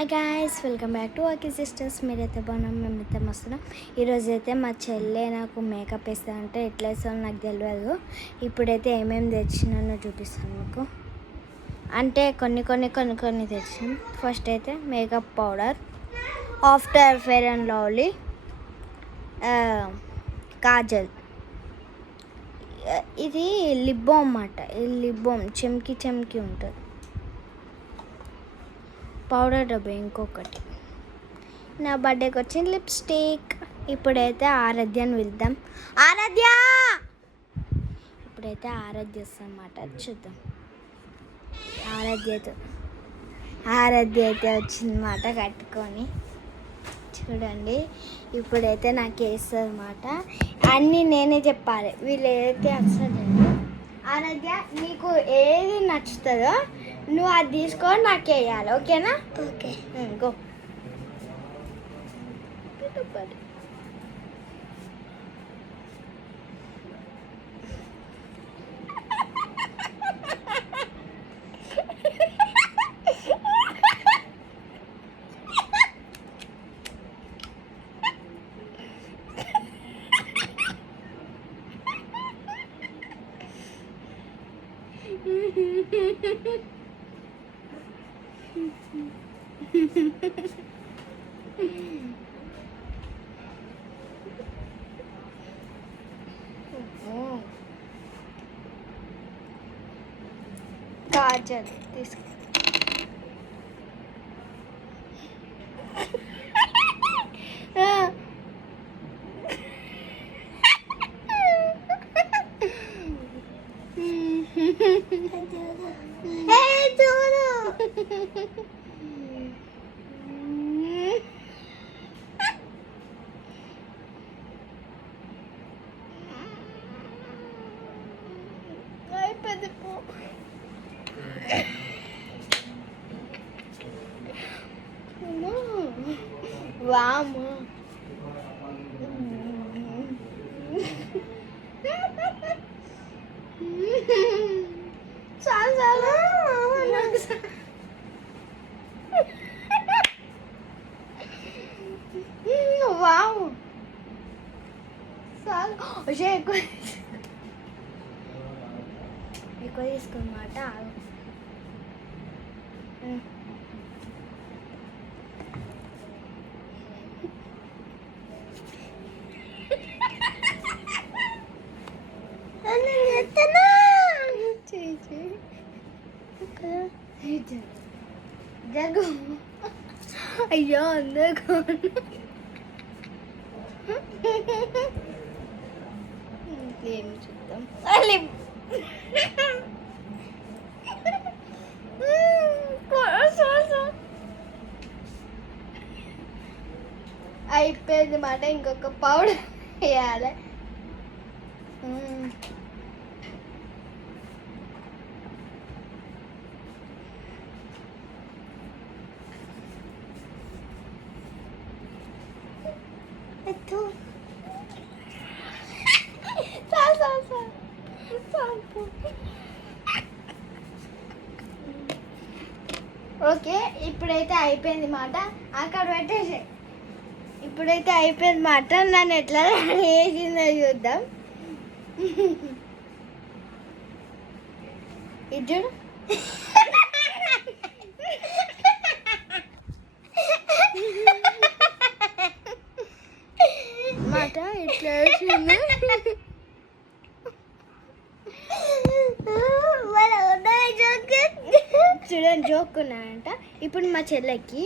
Hi guys, welcome back to okay sisters. మీరైతే బాగున్నాం, మేమైతే మస్తున్నాం. ఈరోజు అయితే మా చెల్లె నాకు మేకప్ వేస్తా అంటే ఎట్లా వేస్తానో నాకు తెలియదు. ఇప్పుడైతే ఏమేమి తెచ్చినానో చూపిస్తాను మీకు. అంటే కొన్ని తెచ్చాను. ఫస్ట్ అయితే makeup powder, after fair and lovely, Kajal, ఇది లిప్ బామ్ అన్నమాట. ఈ లిప్ బామ్ చెమ్కి ఉంటుంది. పౌడర్ డబ్బా ఇంకొకటి. నా బర్త్డేకి వచ్చిన లిప్స్టిక్. ఇప్పుడైతే ఆరాధ్యని పిలుద్దాం. ఆరాధ్య! ఇప్పుడైతే ఆరాధ్య వస్తుందన్నమాట. చూద్దాం. ఆరాధ్య అయితే వచ్చిందన్నమాట కట్టుకొని. చూడండి, ఇప్పుడైతే నాకు వేస్తుంది అన్నమాట. అన్నీ నేనే చెప్పాలి, వీళ్ళు ఏదైతే వస్తుంది. ఆరాధ్య, నీకు ఏది నచ్చుతుందో నువ్వు అది తీసుకొని నాకు వేయాలి, ఓకేనా? Okay, go. కాజల్ తీసుకో. వాము చాలా వాము చాలా ఎక్కువ తీసుకున్నమాట. జగు అయ్యో అందరు ఏం చూద్దాం. అయిపోయింది మాట. ఇంకొక పౌడర్ వేయాలి. ఓకే, ఇప్పుడైతే అయిపోయింది మాట. అక్కడ పెట్టేసి ఇప్పుడైతే అయిపోయింది మాట. నన్ను ఎట్లా వేసిందో చూద్దాం. ఇది చూడు మాట, ఇట్లా వేసింది. చూడండి, జోక్కున్నానంట. ఇప్పుడు మా చెల్లెకి